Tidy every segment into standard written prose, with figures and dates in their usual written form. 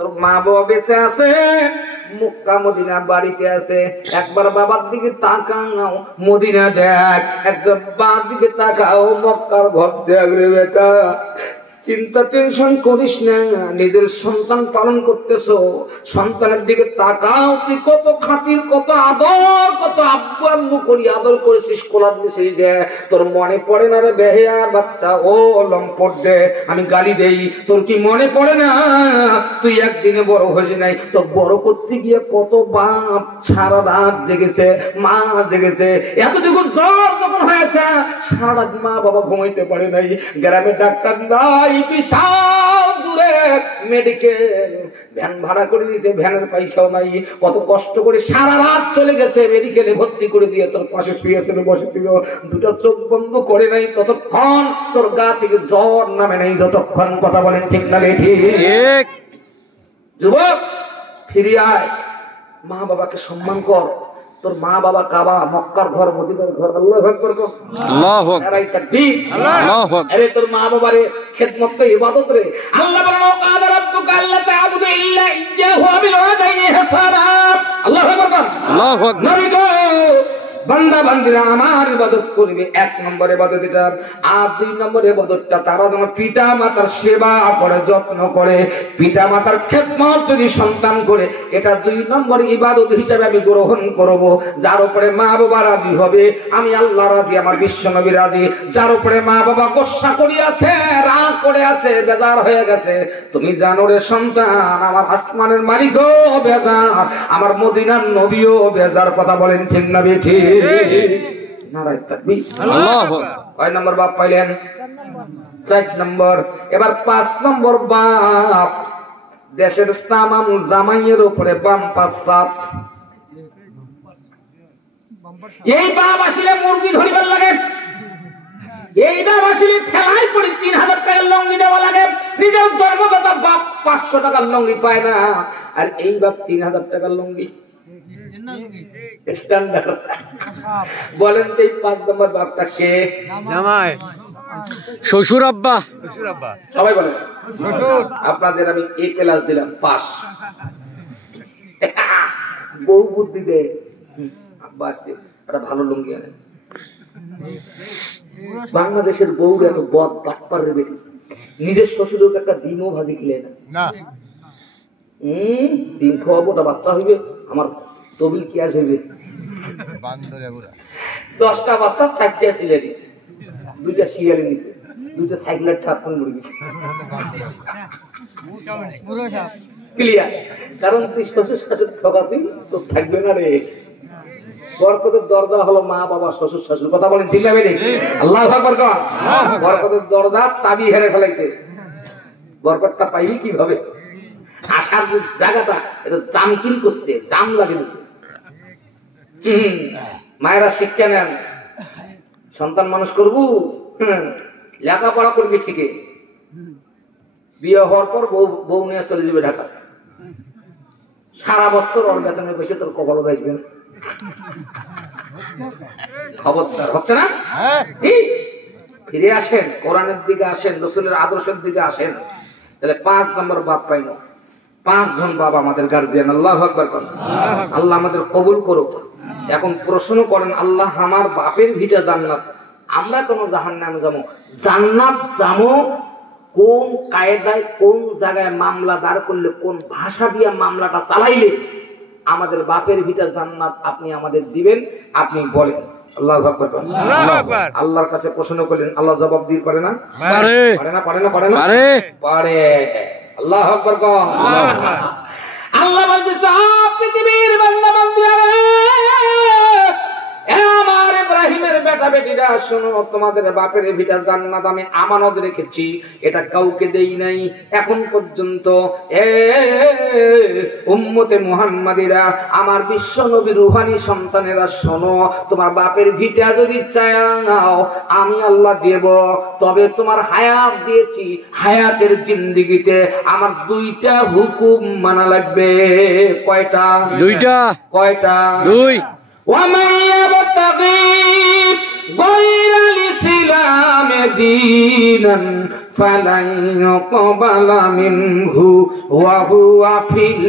তোর মা বাবা বেঁচে আছে, মক্কা মদিনা বাড়িতে আছে, একবার বাবার দিকে তাকাও, মদিনা দেখ, একবার বাবার দিকে তাকাও, মক্কার ঘর দেখ রে বেটা। চিন্তা টেনশন করিস না, নিজের সন্তান পালন করতেছো, সন্তানের দিকে তাকাও, তুই কত খাতির, কত আদর, কত আব্বু আম্মু করি আদর করেছিস, কোলার দিছিস, দে তোর মনে পড়ে না রে বেহেয়ার বাচ্চা, ও লম্পট দে, আমি গালি দেই, তোর কি মনে পড়ে না তুই একদিনে বড় হয়ে নাই, তো বড় করতে গিয়ে কত বাপ সারা রাত জেগেছে, মা জেগেছে, এতটুকু জ্বর যখন হয়েছে সারা রাত মা বাবা ঘুমাইতে পারে নাই, গ্রামে ডাক্তার নাই, বিশাল দূরে মেডিকেল ভ্যান ভাড়া করে দিয়েছে, ভ্যানের পয়সাও নাই, কত কষ্ট করে সারা রাত চলে গেছে, মেডিকেলে ভর্তি করে দিয়ে তোর পাশে শুয়েছিল, বসেছিল, দুটো চোখ বন্ধ করে নাই ততক্ষণ তোর গা থেকে জ্বর নামে নাই, যতক্ষণ, কথা বলেন ঠিক না ঠিক? যুবক ফিরে আয়, মা বাবাকে সম্মান কর, তোর মা বাবা কাবা, মক্কার ঘর, মদিনার ঘর, আল্লাহু আকবার কর, আল্লাহু তাকবীর, আল্লাহু আকবার। আরে তোর মা বাবারে খেদমত রে, ইবাদত রে। আল্লাহ বলেন ওয়াকাদা রাব্বুকা আল্লা তা'বুদু ইল্লা ইয়্যাহু ওয়া বিল ওয়ালিদাইনি ইহসানা, আল্লাহু আকবার, আল্লাহু আকবার। নবী গো, বান্দা বান্দিরা আমার ইবাদত করবে, এক নম্বর ইবাদত এটা। আর দুই নম্বর ইবাদতটা তারা যেন পিতা মাতার সেবা করে, যত্ন করে, পিতা মাতার খেদমত যদি সন্তান করে, এটা দুই নম্বর ইবাদত হিসেবে আমি গ্রহণ করব। যার উপরে মা বাবা রাজি হবে, আমি আল্লাহ রাজি, আমার বিশ্ব নবী রাজি। যার উপরে মা বাবা গোসা করিয়াছে, রাগ করে আছে, বেজার হয়ে গেছে, তুমি জানো রে সন্তান, আমার আসমানের মালিকও বেজার, আমার মদিনার নবীও বেজার, কথা বলেন ঠিক না বেঠিক? নারায়ে তাকবীর, আল্লাহু আকবার। কয় নম্বর বাপ পাইলেন? 4 নম্বর। এবার 5 নম্বর বাপ, দেশের তামাম জামাইয়ের উপরে বাম পাশ চাপ। এই বাপ আসলে মুরগি ধরিবার লাগে, এই বাপ আসলে ঠেলায় পড়ে 3000 টাকার লঙ্গি দেওয়া লাগে, নিজের জন্মদাতা বাপ 500 টাকার লঙ্গি পায় না, আর এই বাপ 3000 টাকার লঙ্গি। বলেন তো এই 5 নম্বর বাপটা কে? জামাই, শ্বশুর, আব্বা, সবাই বলেন শ্বশুর। আপনাদের আমি A ক্লাস দিলাম, পাস। বউ বুদ্ধি দে, আব্বা আসছে, একটা ভালো লুঙ্গি আনে। বাংলাদেশের বউর এত বদ বাটপার রে বেটি, নিজের শ্বশুরকে একটা ডিমও ভাজি খেলে না, ডিম খাওয়াবোটা বাচ্চা হইবে, আমার তবিল কি আসবে, 10টা বাচ্চা 4টা সিলে দিছে, 2টা শিয়ালে নিছে, 2টা সাইকেলের ঠাকুর মুড়ি দিছে, ক্লিয়ার? কারণ তুই শ্বশুর শাশুড়ি ঠকাছি তো থাকবে না রে। বরকতের দরজা হলো মা বাবা, শ্বশুর শাশুড়ি, কথা বলেন ঠিক না বেঠিক? আল্লাহু আকবার কর। বরকতের দরজা চাবি হেরে ফেলাইছে, বরকতটা পাইবি কিভাবে? আসার জায়গাটা এটা জামকিন করছে, জাম লাগে দিছে। মায়েরা শিক্ষা নেন, সন্তান মানুষ করবো, লেখাপড়া করবি ঠিকই, বিয়ে হওয়ার পর বউ নিয়ে চলে যাবে ঢাকা, সারা বছর ওর বেতনের পয়সা তোর কপালে দেখবেন, খবরদার, হচ্ছে না? ফিরে আসেন, কোরআনের দিকে আসেন, রাসূলের আদর্শের দিকে আসেন, তাহলে 5 নম্বর বাপ পাইল। 5 জন বাবা আমাদের গার্জিয়ান, আল্লাহু আকবার করেন, আল্লাহ আমাদের কবুল করুক। এখন প্রশ্ন করেন, আল্লাহ আমার বাপের ভিটা জান্নাত, আমরা কোন জাহান্নামে যাবো? জান্নাত যাবো কোন কায়দায়, কোন জায়গায় মামলা দাঁড় করলে, কোন ভাষা দিয়ে মামলাটা চালাইলে আমাদের বাপের ভিটা জান্নাত আপনি আমাদের দিবেন, আপনি বলেন। আল্লাহু আকবার, আল্লাহু আকবার। আল্লাহর কাছে প্রশ্ন করলেন, আল্লাহ জবাব দিতে পারে না? পারে। পারে না? পারে না? পারে না? পারে, পারে। আল্লাহু আকবার কর। আল্লাহু আকবার। আল্লাহ বলছে, সব পৃথিবীর বান্দা বান্দীরা, আমার ইব্রাহিমের বেটা বেটিরা শোনো, তোমাদের বাপের ভিটা জান্নাত আমি আমানত রেখেছি, এটা কাউকে দেই নাই এখন পর্যন্ত। উম্মতে মুহাম্মাদিরা, আমার বিশ্ব নবী রুহানি সন্তানেরা শোনো, তোমার বাপের ভিটা যদি চায় নাও আমি আল্লাহ দেব, তবে তোমার হায়াত দিয়েছি, হায়াতের জিন্দেগিতে আমার 2টা হুকুম মানা লাগবে। কয়টা? 2টা। কয়টা? 2। ومن يبتغي غير الإسلام দীনান ফালাই ইউকবালা মিনহু ওয়া হুয়া ফিল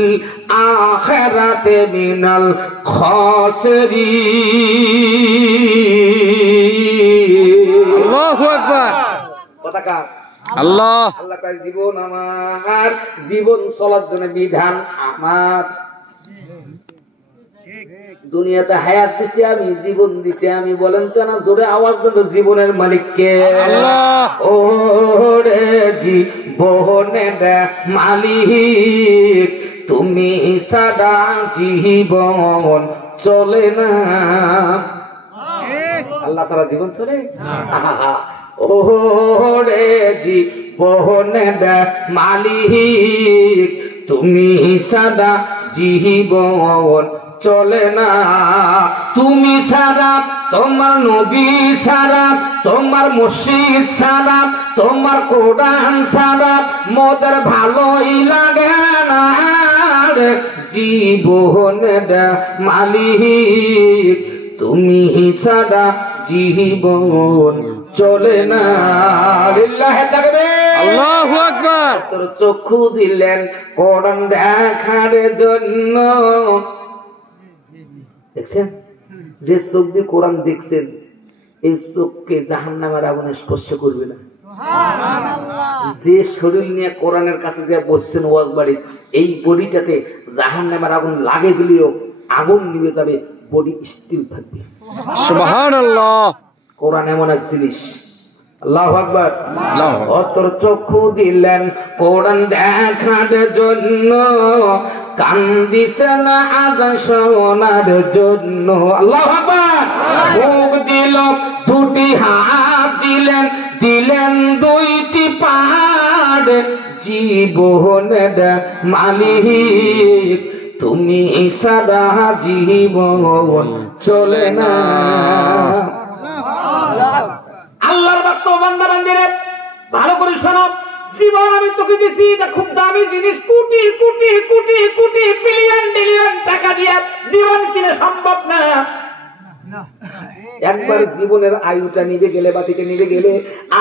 আখিরাতি মিনাল খাসিরিন। আল্লাহু আকবার। কথা কার? আল্লাহ। আল্লাহ কয় জীবন আমার, জীবন চলার জন্য বিধান আমার। দুনিয়াতে হায়াত দিছি আমি, জীবন দিছি আমি। বলেন তো না জোরে আওয়াজ দেন, জীবনের মালিক কে? আল্লাহ। ওরে জীবনের মালিক তুমি সাদা জীবন চলে না। আল্লাহ সারা জীবন চলে? ওরে জীবনের মালিক তুমি সাদা জীবন চলে না। তুমি সারা, তোমার নবী সারা, তোমার মুর্শিদ সারা, তোমার কোরআন সারা মোদের ভালোই লাগে না। জীবনের মালিক তুমি সারা জীবন চলে না। লিল্লাহি তাকবীর। আল্লাহু আকবার। তোর চক্ষু দিলেন কোরআন দেখার জন্য। দেখছেন, যে চোখ দিয়ে কোরআন দেখছেন এই চোখকে জাহান্নামের আগুনে স্পর্শ করবে না। যে শরীর নিয়ে কোরআনের কাছে যে বসছেন ওয়াজ বাড়ি, এই বডিটাতে জাহান্নামের আগুন লাগে দিলেও আগুন নিভে যাবে, বডি স্টিল থাকবে। সুবহানাল্লাহ। কোরআন এমন এক জিনিস। আল্লাহু আকবার। আল্লাহু আকবার। তোর চক্ষু দিলেন কোরআন দেখার জন্য, কান দিছেন আযান শোনার জন্য। আল্লাহু আকবার। মুখ দিল, দুটি হাত দিলেন, দিলেন দুইটি পাড। জীবনের মালিক তুমি সাদা জীবন চলে না। আল্লাহর ভক্ত বান্দা বান্দিরা ভালো করে শোনো, জীবন আমি তোকে দিছি, এটা খুব দামি জিনিস। কোটি কোটি কোটি কোটি বিলিয়ন বিলিয়ন টাকা দিয়ে জীবন কিনে সম্ভব না। একবার জীবনের আয়ুটা নিভে গেলে, বাতিকে নিভে গেলে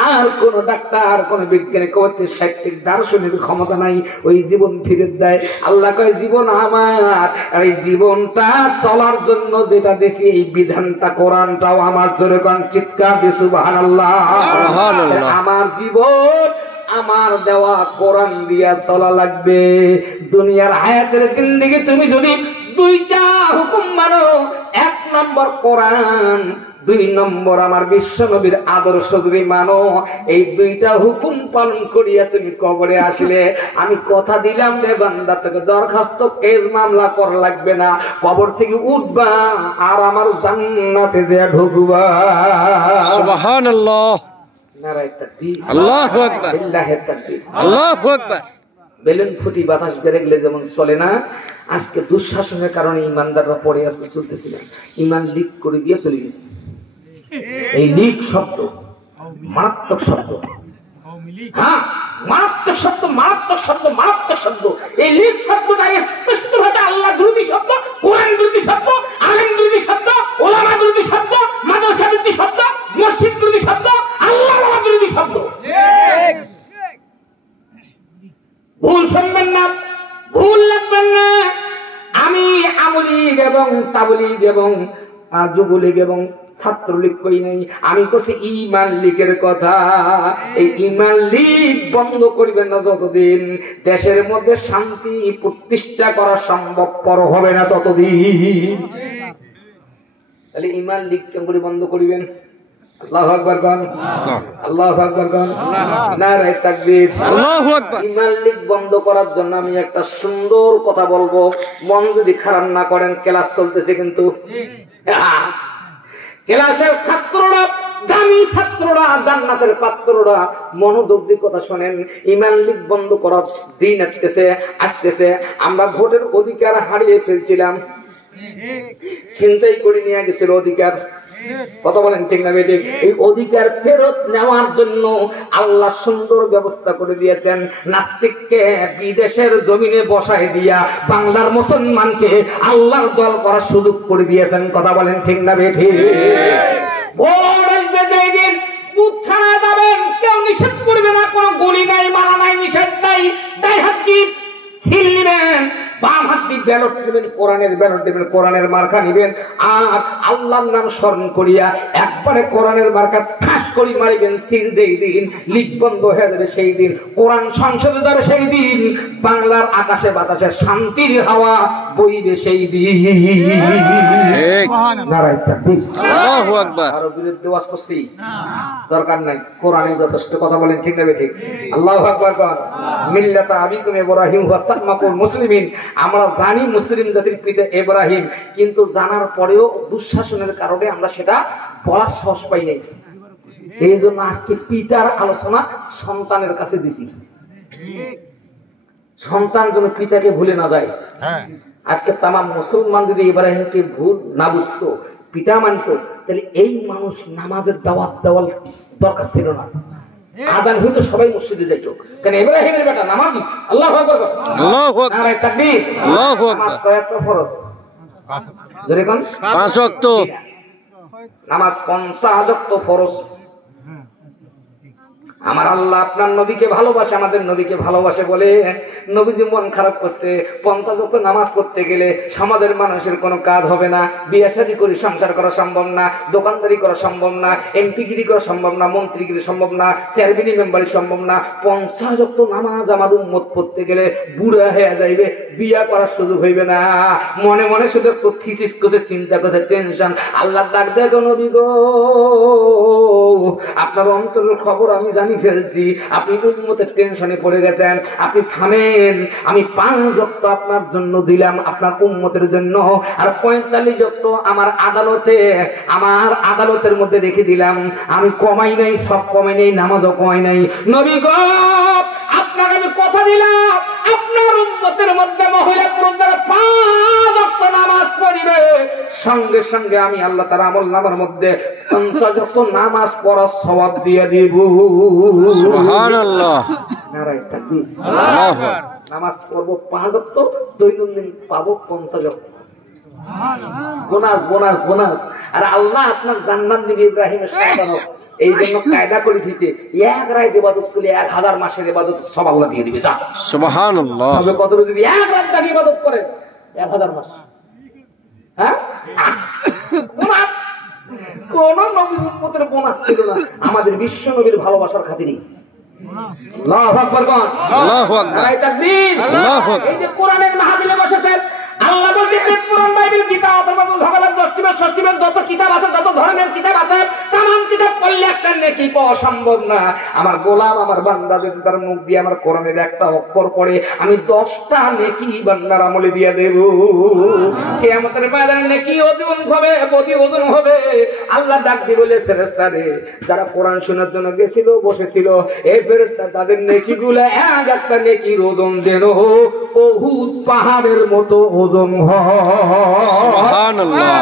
আর কোন ডাক্তার, কোন বিজ্ঞানী, কবি, সাহিত্যিক, দার্শনিক ক্ষমতা নাই ওই জীবন ফিরে দেয়। আল্লাহ কয় জীবন আমার, আর এই জীবনটা চলার জন্য যেটা দিছি এই বিধানটা কোরআনটাও আমার। জোরে কোন চিৎকার দিয়ে সুবহানাল্লাহ। আমার জীবন আমার দেওয়া কোরআন দিয়া চলা লাগবে। দুনিয়ার হায়াতের জিন্দেগি তুমি যদি দুইটা হুকুম মানো, এক নম্বর কোরআন, দুই নম্বর আমার বিশ্ব নবীর আদর্শ যদি মানো, এই দুইটা হুকুম পালন করিয়া তুমি কবরে আসলে আমি কথা দিলাম রে বান্দা, তোকে দরখাস্ত কেস মামলা করা লাগবে না। কবর থেকে উঠবা আর আমার জান্নাতে যে ঢুকবা। সুবহানাল্লাহ। নারায়ে তাকবীর। আল্লাহু আকবার। লিল্লাহি তাকবীর। আল্লাহু আকবার। বেলুন ফুটি বাতাস বেরোলে যেমন চলে না, আজকে দুঃশাসনের কারণে ইমানদাররা পড়ে আসতে চলতেছে না, ইমান লিক করে দিয়ে চলে গেছে। এই লিক শব্দ মারাত্মক শব্দ। হ্যাঁ, মারাত্মক শব্দ, মারাত্মক শব্দ, মারাত্মক শব্দ। এই লিক শব্দটা স্পষ্ট ভাষা আল্লাহ বিরোধী শব্দ, কোরআন বিরোধী শব্দ, আলেম বিরোধী শব্দ, ওলামা বিরোধী শব্দ, মাদ্রাসা বিরোধী শব্দ, মসজিদ বিরোধী শব্দ, আল্লাহ বিরোধী শব্দ। ভুল শুনবেন না, ভুল লাগবেন না। আমি আমলীগ এবং তাবলীগ এবং যুবলীগ এবং ছাত্রলীগ কই নাই, আমি কইছি ঈমান লীগের কথা। এই ঈমান লীগ বন্ধ করবেন না যতদিন দেশের মধ্যে শান্তি প্রতিষ্ঠা করা সম্ভবপর হবে না ততদিন। তাহলে ঈমান লীগ কেমন বন্ধ করবেন? আল্লাহু আকবার গান, আল্লাহু আকবার গান, নারায়ে তাকবীর, আল্লাহু আকবার। ঈমান লীগ বন্ধ করার জন্য আমি একটা সুন্দর কথা বলবো, মন যদি খারাপ না করেন। ক্লাস চলতেছে কিন্তু ক্লাসের ছাত্ররা, দামি ছাত্ররা, জান্নাতের পাত্ররা মনোযোগ দিয়ে কথা শোনেন। ঈমান লীগ বন্ধ করার দিন আসতেছে। আমরা ভোটের অধিকার হারিয়ে ফেলছিলাম, ছিনতাই করে নিয়ে গেছিল অধিকার। কথা বলেন ঠিক না বেঠিক? এই অধিকার ফেরত নেওয়ার জন্য আল্লাহ সুন্দর ব্যবস্থা করে দিয়েছেন। নাস্তিককে বিদেশের জমিনে বসায় দিয়া বাংলার মুসলমানকে আল্লাহর দল করার সুযোগ করে দিয়েছেন। কথা বলেন ঠিক না বেঠিক? ভোট আসবে যেদিন, বুথখানায় যাবেন, কেউ নিষেধ করবে না, কোনো গুলি নাই, মারা নাই, নিষেধ নাই। ডাই হাত কি ছিল নিবেন, বাম হাত দিয়ে ব্যালট নেবেন, কোরআনের ব্যালট নেবেন, কোরআনের মার্কা নিবেন, আর আল্লাহর নাম স্মরণ করিয়া একবারে কোরআনের মার্কা ঠাস করি মারিবেন। সিল যেই দিন লিক বন্ধ হয়ে যাবে সেই দিন, কোরআন সংসদে যাবে সেই দিন, বাংলার আকাশে বাতাসে শান্তির হাওয়া বইবে সেই দিন। ঠিক। নারায়ে তাকবীর। আল্লাহু আকবার। কারো বিরুদ্ধে ওয়াজ করছি দরকার নাই, কোরআনে যথেষ্ট কথা বলেন, ঠিক না ঠিক? আল্লাহু আকবার। মিল্লাতা আবিকুম ইব্রাহিম ওয়া সাম্মাকুম মুসলিমিন। আমরা জানি মুসলিম জাতির পিতা ইব্রাহিম, কিন্তু জানার পরেও দুঃশাসনের কারণে আমরা সেটা বলার সাহস পাই নাই। এই জন্য আজকে পিতার আলোচনা সন্তানের কাছে দিছি, সন্তান যেন পিতাকে ভুলে না যায়। আজকে তামাম মুসলমান যদি ইব্রাহিমকে ভুল না বুঝতো, পিতা মানতো, তাহলে এই মানুষ নামাজের দাওয়াত দেওয়ার দরকার ছিল না। আজান হইতো সবাই মসজিদে যাইত, কারণ ইব্রাহিমের বেটা নামাজি। আল্লাহু আকবার। আল্লাহু আকবার। নারায়ে তাকবীর। আল্লাহু আকবার। নামাজ কয়টা ফরজ? জোরে কোন? 5 ওয়াক্ত। নামাজ 50 ওয়াক্ত ফরজ। আমার আল্লাহ আপনার নবীকে ভালোবাসে, আমাদের নবীকে ভালোবাসে বলে নবীজি মন খারাপ করছে। 50 ওয়াক্ত নামাজ পড়তে গেলে সমাজের মানুষের কোনো কাজ হবে না, বিয়ে শাদী করে সংসার করা সম্ভব না, দোকানদারি করা সম্ভব না, এমপিগিরি করা সম্ভব না, মন্ত্রীগিরি সম্ভব না, চেয়ারম্যান মেম্বারি সম্ভব না। 50 ওয়াক্ত নামাজ আমার উম্মত পড়তে গেলে বুড়া হয়ে যাইবে, বিয়া করার সুযোগ হইবে না। মনে মনে শুধু একটু থিসিস করছে, চিন্তা করছে, টেনশন। আল্লাহ ডাক দেয়, নবী গো আপনার অন্তরের খবর আমি জানি ফেলছি, আপনি উম্মতের টেনশনে পড়ে গেছেন, আপনি থামেন। আমি 5 ওয়াক্ত আপনার জন্য দিলাম, আপনার উম্মতের জন্য, আর 45 ওয়াক্ত আমার আদালতের মধ্যে রেখে দিলাম। আমি কমাই নাই, সব কমাই নাই, নামাজও কমাই নাই। নবী গো আপনাকে আমি কথা দিলাম, আপনার উম্মতের মধ্যে মহিলা পুরুষরা 5 ওয়াক্ত নামাজ পড়িবে, সঙ্গে সঙ্গে আমি আল্লাহ তাআলা আমলনামার মধ্যে 50 ওয়াক্ত নামাজ পড়ার সওয়াব দিয়ে দেব। সুবহানাল্লাহ। নারায়ে তাকবীর। আল্লাহু আকবার। নামাজ পড়বো 5 ওয়াক্ত, দৈনন্দিন পাবো 50 ওয়াক্ত। Bonus bonus bonus. আর আল্লাহ আপনার জান্নাত দিবে ইব্রাহিমের সন্তান। এই জন্য কায়দা করে দিয়েছে, এক রাত ইবাদত করলে 1000 মাসের ইবাদত সব আল্লাহ দিয়ে দিবে। যা সুবহানাল্লাহ। তবে কত যদি এক রাত জাগি ইবাদত করেন 1000 মাস। হ্যাঁ, বোনাস। কোন নবীর উম্মতের বোনাস ছিল না, আমাদের বিশ্ব নবীর ভালোবাসার খাতিরে। আল্লাহু আকবার। আল্লাহু আকবার। নারায়ে তাকবীর। আল্লাহু আকবার। এই যে কোরআনের মাহফিলে বসেছেন, আল্লাহ বলছেন কোরআন বাইবেল কিতাব ভগবান সষ্টিবের যত কিতাব আছে, যত ধরনের কিতাব আছে, তামাম কিতাব পড়লে একটা নেকি পাওয়া সম্ভব না। আমার গোলাম, আমার বান্দা যদি তার মুখ দিয়ে আমার কোরআনের একটা অক্ষর পড়ে, আমি 10টা নেকি বান্দার আমলে দিয়ে দেব। কিয়ামতের ময়দানে নেকি ওজন হবে, প্রতি ওজন হবে। আল্লাহ ডাক দিয়ে বলে, ফেরেশতারে যারা কোরআন শোনার জন্য গেছিল, বসেছিল, এই ফেরেশতা তাদের নেকিগুলো এক একটা নেকির ওজন যেন উহুদ পাহাড়ের মতো ওজন হয়। সুবহানাল্লাহ।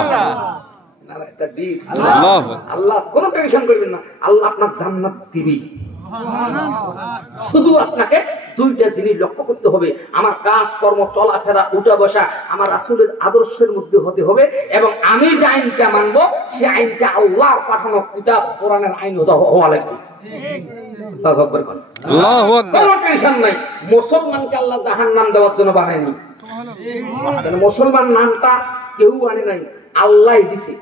নারায়ে তাকবীর। আল্লাহু আকবার। আল্লাহ কোনো টেনশন করবেন না, আল্লাহ আপনার জান্নাত দিবে। শুধু আপনাকে 2টা জিনিস লক্ষ্য করতে হবে, আমার কাজ কর্ম, চলাফেরা, উঠা বসা আমার রাসূলের আদর্শের মধ্যে হতে হবে, এবং আমি যে আইনটা মানবো সে আইনটা আল্লাহর পাঠানো কিতাব কোরআনের আইন হওয়া লাগবে। আল্লাহু আকবার। আল্লাহু আকবার। কোনো টেনশন নাই। মুসলমানকে আল্লাহ জাহান্নাম দেওয়ার জন্য বানায়নি। মুসলমান নামটা কেউ আনে নাই, আল্লাহ দিছে।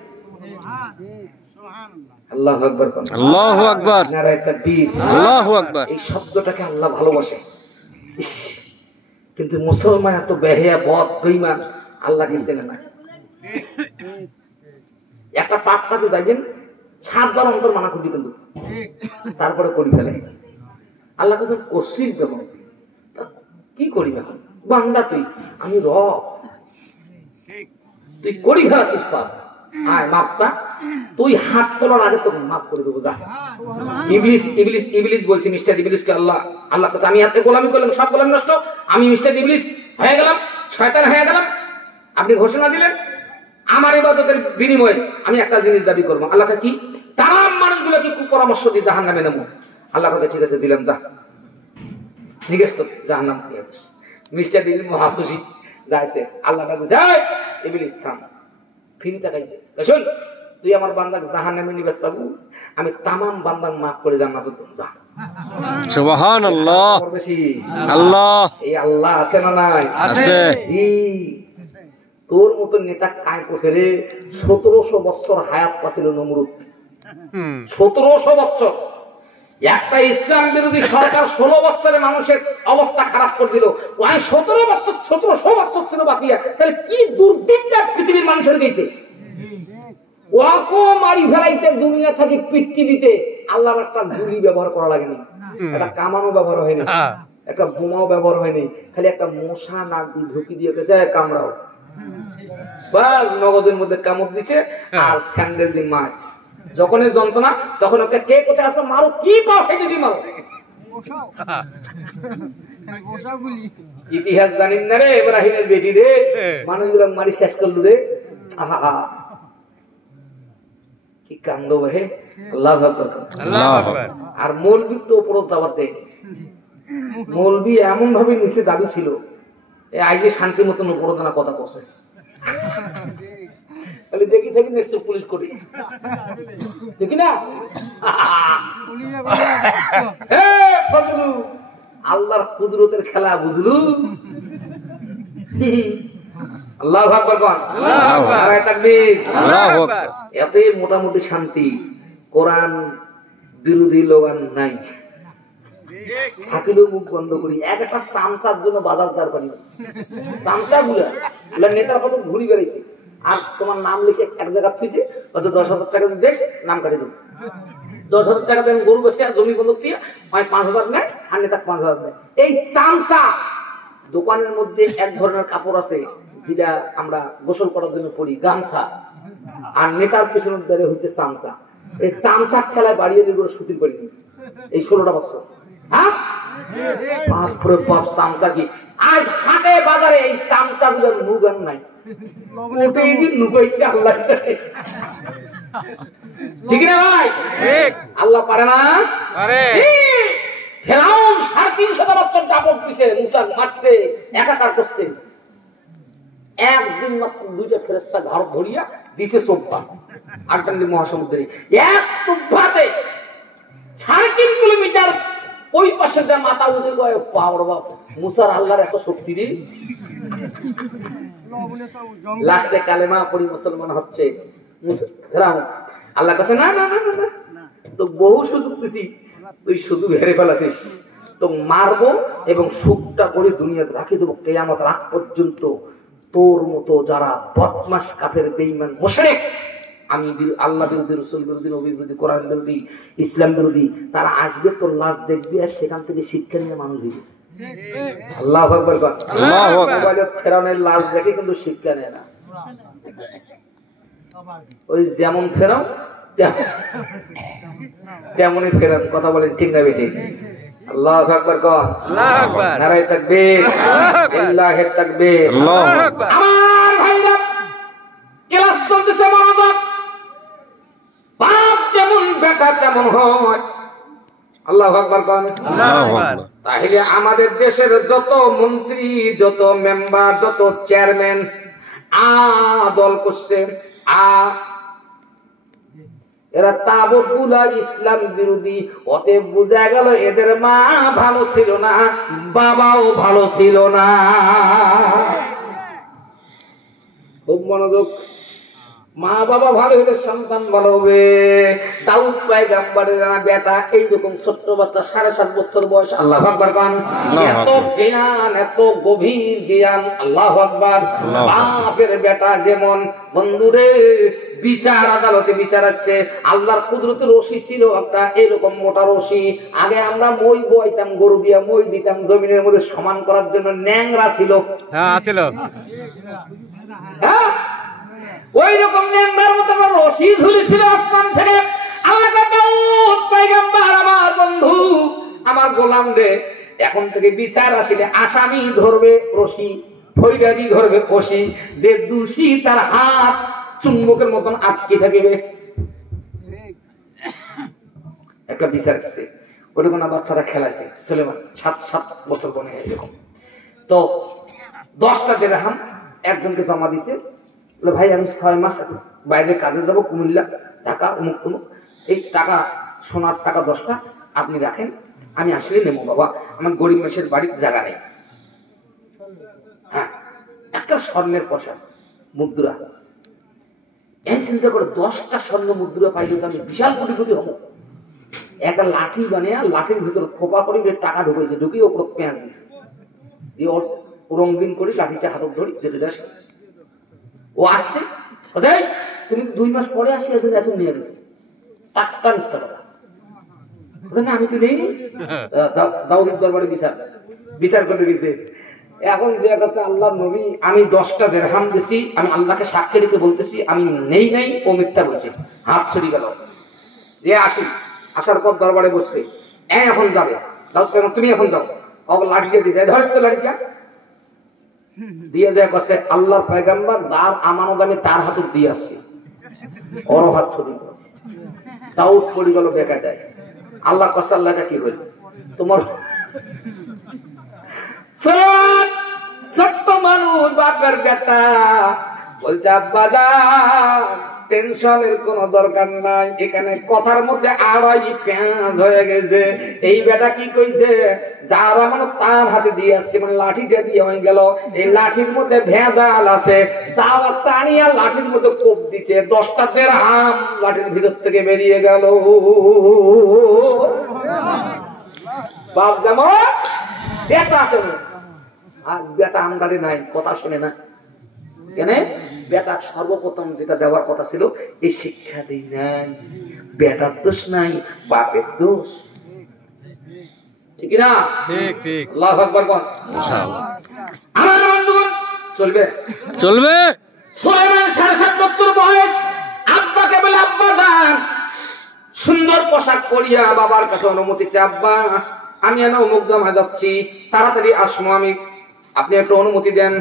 আল্লাহু আকবার। আল্লাহু আকবার। নারায়ে তাকবীর। আল্লাহু আকবার। এই শব্দটাকে আল্লাহ ভালোবাসে, কিন্তু মুসলমান এত বেহেয়া, বদ, বেঈমান, আল্লাহকে চেনে না। একটা পাপ কাজে যাবেন 7 বার অন্তর মানা করবি, কিন্তু তারপরে করি ফেলে। আল্লাহ কাছে করছিস দেখো, কি করি এখন বান্দা তুই, আমি তুই করি ফেলাছিস পাপ, আয় মাপ চা, তুই হাত তোলার আগে তোকে মাফ করে দেবো। যা। ইবলিস ইবলিস ইবলিস বলছি, মিস্টার ইবলিসকে আল্লাহ কাছে আমি হাতে গোলামি করলাম, সব গোলামি নষ্ট, আমি মিস্টার ইবলিস হয়ে গেলাম, শয়তান হয়ে গেলাম। আপনি ঘোষণা দিলেন আমার ইবাদতের বিনিময়ে আমি একটা জিনিস দাবি করবো। আল্লাহকে কি? তাম মানুষগুলোকে কুপরামর্শ দিয়ে জাহান্নামে নেবো। আল্লাহ কাছে ঠিক আছে, দিলাম, যা নিকেশ তো জাহান্নাম। মিস্টার ইবলিস মহাখুশি যাইছে, আল্লাহ কাছে যায়, ইবলিস থাম, ফিরি তাকাইছে, শোন তুই আমার বান্দাকে জাহান্নামে নিবে চাবু, আমি তামাম বান্দার মাফ করে জান্নাতে দেব। যা সুবহানাল্লাহ। বেশি আল্লাহ এই আল্লাহ আছে না নাই? আছে। জি, তোর মতো নেতা কায় করছে রে? 1700 বছর হায়াত পাছিল নমরুদ। 1700 বছর। একটা ইসলাম বিরোধী সরকার 16 বছরে মানুষের অবস্থা খারাপ করে দিল। ওই 1700 বছর ছিল বাঁচিয়া, তাহলে কি দুর্দিনটা পৃথিবীর মানুষের গেছে। ওয়াকো মারি ফেলাইতে, দুনিয়া থেকে পিটকি দিতে আল্লাহর একটা গুলি ব্যবহার করা লাগেনি, একটা কামানো ব্যবহার হয়নি, একটা বোমাও ব্যবহার হয়নি, খালি একটা মশা নাক দিয়ে ঢুকি দিয়ে গেছে কামড়াও, বাস মগজের মধ্যে কামড় দিছে আর স্যান্ডেল দিয়ে মাছ। যখনই যন্ত্রণা তখন ওকে কে কোথায় আসো মারো, কি পাও খেতে দি মারো। ইতিহাস জানিন না রে ইব্রাহিমের বেটি রে, মানুষগুলো মারি শেষ করলো রে। আহা কি কান্দ ভাই, আল্লাহু আকবার, আল্লাহু আকবার। আর মৌলবী তো উপর দাওয়াত দেয়। মৌলবী এমন ভাবে নিচে দাবি ছিল, আজকে শান্তি মতন উপর দানা কথা বসে দেখি থাকি নিশ্চয় পুলিশ করি দেখি না। আল্লাহর কুদরতের খেলা বুঝলু। আল্লাহু আকবার কোন, নারায়ে তাকবীর, আল্লাহু আকবার। এতে মোটামুটি শান্তি। কোরআন বিরোধী লোগান নাই, থাকিলেও মুখ বন্ধ করি। একটা চামচার জন্য বাজার চার পানি, চামচা গুলা নেতার পাশে ঘুরি বেড়াইছে, আর তোমার নাম লিখে এক জায়গা থুইছে, হয়তো 10,000 টাকা দেশ নাম কাটি দেবো। 10,000 টাকা দেন গরু বসে আর জমি বন্ধক দিয়ে 5,000 নেয়, আর নেতা 5,000 নেয়। এই চামচা দোকানের মধ্যে এক ধরনের কাপড় আছে যেটা আমরা গোসল করার জন্য পরি, গামছা, আর নেতার পিছনের দ্বারে হয়েছে চামচা। এই চামচার ঠেলায় বাড়িয়ে দিয়ে শুটিং করিনি এই 16টা বছর। হ্যাঁ বাপরে বাপ, চামচা কি আজ হাটে বাজারে এই চামচা গুলোর মুগান নাই, ঠিক না ভাই? আল্লাহ পারে না? ফেরাউন 350 বছর দাপট দিছে, মুসা মারছে, একাকার করছে। একদিন মাত্র 2টা ফেরেশতা ঘর ধরিয়া দিছে সোব্বা আটলান্টিক মহাসমুদ্রে। এক সোব্বাতে 3.5 কিলোমিটার ওই পাশে যা মাথা উঠে গয় পাওয়ার বাপ। মুসার আল্লাহর এত শক্তি রে, লাস্টে কালেমা পড়ি মুসলমান হচ্ছে ফেরাউন। আল্লাহ কাছে না না না না, তো বহু সুযোগ দিছি, তুই সুযোগ হেরে ফেলাছিস, তো মারবো এবং সুখটা করে দুনিয়াতে রাখি দেবো কিয়ামত রাত পর্যন্ত। তোর মতো যারা বদমাশ কাফের বেঈমান মুশরিক, আমি আল্লাহ বিরোধী, রাসূল বিরোধী, নবী বিরোধী, কোরআন বিরোধী, ইসলাম বিরোধী, তারা আসবে, তোর লাশ দেখবি, আর সেখান থেকে শিক্ষা নিয়ে মানুষ হইবে। আল্লাহু আকবার বল, আল্লাহু আকবার। ফেরাউনের লাশ দেখে কিন্তু শিক্ষা নেয় না, ওই যেমন ফেরাও তেমনই ফেরান। কথা বলেন ঠিক না বেঠিক? আল্লাহু আকবার কর, আল্লাহু আকবার, নারায়ে তাকবীর, আল্লাহু তাকবীর, আল্লাহু আকবার। আমার ভাইরা ক্লাস চলতেছে, মনোযোগ। বাপ যেমন বেটা তেমন হয়। আল্লাহু আকবার কর, আল্লাহু আকবার। তাহলে আমাদের দেশের যত মন্ত্রী, যত মেম্বার, যত চেয়ারম্যান দল করছে, এরা তাবৎগুলা ইসলাম বিরোধী। অতএব বোঝা গেল এদের মা ভালো ছিল না, বাবাও ভালো ছিল না। খুব মনোযোগ। মা বাবা ভালো হলে সন্তান ভালো হবে। দাউদ পয়গম্বরের বেটা এইরকম ছোট্ট বাচ্চা, 7.5 বছর বয়স। আল্লাহু আকবার গান, এত জ্ঞান, এত গভীর জ্ঞান। আল্লাহু আকবার। বাপের বেটা যেমন, বন্ধুরে বিচার আদালতে বিচার আছে, আল্লাহর কুদরতের রশি ছিল একটা এরকম মোটা রশি। আগে আমরা মই বইতাম, গরু দিয়া মই দিতাম, জমিনের মধ্যে সমান করার জন্য ন্যাংরা ছিল। হ্যাঁ ছিল। হ্যাঁ, ওই রকম ন্যাংরার মতো রশি ঝুলেছিল আসমান থেকে। আল্লাহ দাউদ পয়গম্বর, আমার বন্ধু, আমার গোলাম রে, এখন থেকে বিচার আসলে আসামি ধরবে রশি, ফৌজদারি ধরবে কষি, যে দোষী তার হাত চুম্বকের মতন আটকে থাকিবে। একটা বিচার আছে, ওরকম বাচ্চারা খেলাইছে, সুলেমান 7 বছর বনে এরকম। তো 10টা দিরহাম একজনকে জমা দিছে, ভাই আমি 6 মাস বাইরে কাজে যাব কুমিল্লা, ঢাকা, অমুক তমুক, এই টাকা সোনার টাকা 10টা আপনি রাখেন, আমি আসলে নেবো বাবা, আমার গরিব মেশের বাড়ির জায়গা নেই। হ্যাঁ, একটা স্বর্ণের পয়সা মুদ্রা, এই চিন্তা করে 10টা স্বর্ণ মুদ্রা পাইলে তো আমি বিশাল কোটি কোটি হবো। একটা লাঠি বানিয়ে লাঠির ভিতরে খোপা করে টাকা ঢুকেছে, ঢুকিয়ে ওপর পেঁয়াজ দিছে, দিয়ে ওর রঙিন করে লাঠিটা হাতত ধরি যেতে যাস। ও আসছে, তুমি 2 মাস পরে আসি, এত নিয়ে গেছে টাকা মিথ্যা কথা। না আমি তো নেই, দাউদের দরবারে বিচার করে গেছে। এখন যে কাছে আল্লাহ নবী, আমি 10টা দিরহাম দিছি, আমি আল্লাহকে সাক্ষী রেখে বলতেছি আমি নেই নাই, ও মিথ্যা বলছে, হাত ছড়ি গেল। যে আসি, আসার পর দরবারে বসছে, এখন যাবে, তুমি এখন যাও, লাঠিটা দিয়েছে, ধরিস তো লাঠিটা দিয়ে যায় কাছে আল্লাহর পয়গম্বর যার আমানত আমি তার হাতে দিয়ে আসছি, ওর হাত ছড়ি গেল, দাউদ পড়ে গেল বেকায়দায়। আল্লাহ কাছে আল্লাহটা কি হইল, তোমার ছোট্ট মানুষ বাপের বেটা বলছে আব্বা যান টেনশনের কোনো দরকার নাই, এখানে কথার মধ্যে আড়াই পেঁয়াজ হয়ে গেছে। এই বেটা কি কইছে, যার আমানত তার হাতে দিয়ে আসছে, মানে লাঠিটা দিয়ে হয়ে গেল, এই লাঠির মধ্যে ভেজাল আছে, দাওয়া টানিয়া লাঠির মধ্যে কোপ দিছে, 10টা দিরহাম লাঠির ভিতর থেকে বেরিয়ে গেল। বাপ যেমন বেটা আছে, আর বেটা আমদানি নাই, কথা শুনে না কেন, বেটা সর্বপ্রথম যেটা দেওয়ার কথা ছিল এই শিক্ষা দেই নাই। বেটার দোষ নাই, বাপের দোষ, ঠিক না? আল্লাহু আকবার বল। আমার বন্ধুগণ চলবে চলবে। সুলাইমান 7.5 বছর বয়স, আব্বাকে বলে আব্বা যান, সুন্দর পোশাক পরিয়া বাবার কাছে অনুমতি চাই, আব্বা আমি অমুক জায়গায় যাচ্ছি, তাড়াতাড়ি আসবো, আপনি একটু অনুমতি দেন।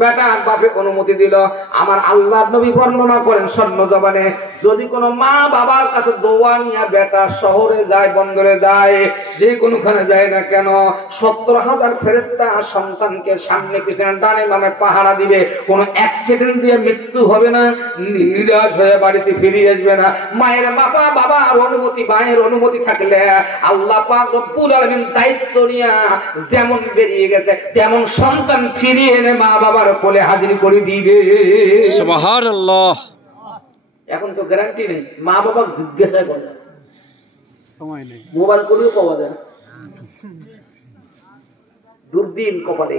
বেটা বাপে অনুমতি দিল। আমার আল্লাহর নবী বর্ণনা করেন স্বর্ণ জবানে, যদি কোনো মা বাবার কাছে দোয়া নিয়ে বেটা শহরে যায়, বন্দরে যায়, যে কোনোখানে যায় না কেন, 70,000 ফেরেশতা সন্তানকে সামনে পিছনে ডানে বামে পাহারা দিবে, কোনো অ্যাক্সিডেন্ট দিয়ে মৃত্যু হবে না, নিরাশ হয়ে বাড়িতে ফিরে আসবে না। মায়ের বাবার অনুমতি, মায়ের অনুমতি থাকলে আল্লাহ পাক রব্বুল আলামিন দায়িত্ব নিয়ে যেমন বেরিয়ে গেছে তেমন সন্তান ফিরিয়ে এনে মা বাবার কোলে হাজির করে দিবে। সুবহানাল্লাহ। এখন তো গ্যারান্টি নেই, মা বাবা জিজ্ঞাসা করে, মোবাইল করেও পাওয়া যায় না, দুর্দিন কপালে।